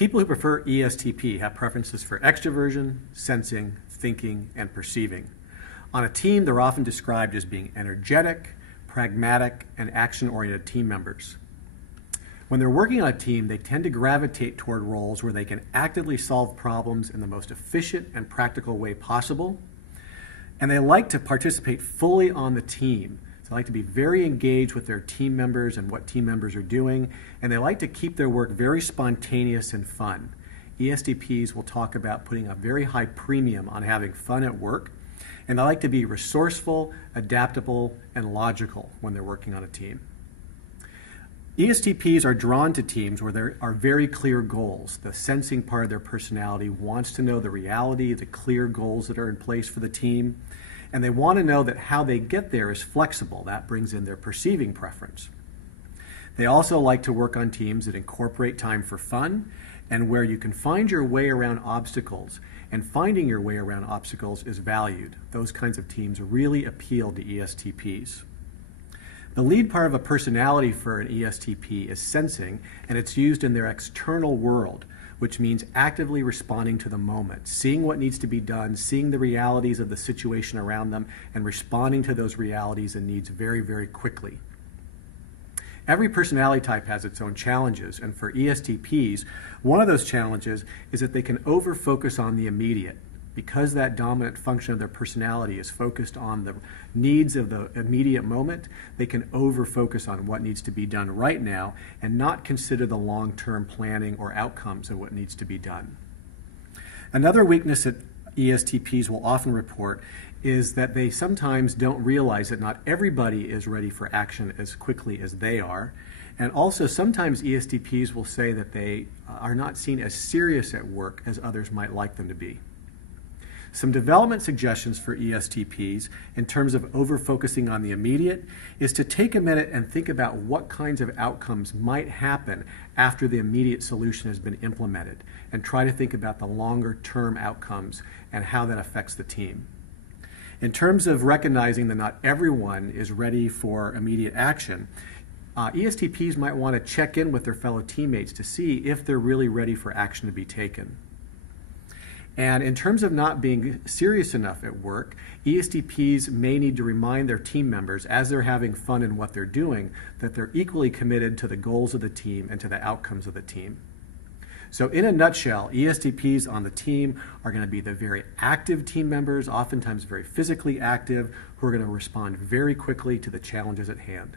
People who prefer ESTP have preferences for extraversion, sensing, thinking, and perceiving. On a team, they're often described as being energetic, pragmatic, and action-oriented team members. When they're working on a team, they tend to gravitate toward roles where they can actively solve problems in the most efficient and practical way possible. And they like to participate fully on the team. So they like to be very engaged with their team members and what team members are doing. And they like to keep their work very spontaneous and fun. ESTPs will talk about putting a very high premium on having fun at work. And they like to be resourceful, adaptable, and logical when they're working on a team. ESTPs are drawn to teams where there are very clear goals. The sensing part of their personality wants to know the reality, the clear goals that are in place for the team, and they want to know that how they get there is flexible. That brings in their perceiving preference. They also like to work on teams that incorporate time for fun and where you can find your way around obstacles, and finding your way around obstacles is valued. Those kinds of teams really appeal to ESTPs. The lead part of a personality for an ESTP is sensing, and it's used in their external world, which means actively responding to the moment, seeing what needs to be done, seeing the realities of the situation around them, and responding to those realities and needs very, very quickly. Every personality type has its own challenges, and for ESTPs, one of those challenges is that they can over-focus on the immediate. Because that dominant function of their personality is focused on the needs of the immediate moment, they can over-focus on what needs to be done right now and not consider the long-term planning or outcomes of what needs to be done. Another weakness that ESTPs will often report is that they sometimes don't realize that not everybody is ready for action as quickly as they are. And also sometimes ESTPs will say that they are not seen as serious at work as others might like them to be. Some development suggestions for ESTPs in terms of over-focusing on the immediate is to take a minute and think about what kinds of outcomes might happen after the immediate solution has been implemented, and try to think about the longer-term outcomes and how that affects the team. In terms of recognizing that not everyone is ready for immediate action, ESTPs might want to check in with their fellow teammates to see if they're really ready for action to be taken. And in terms of not being serious enough at work, ESTPs may need to remind their team members as they're having fun in what they're doing that they're equally committed to the goals of the team and to the outcomes of the team. So in a nutshell, ESTPs on the team are going to be the very active team members, oftentimes very physically active, who are going to respond very quickly to the challenges at hand.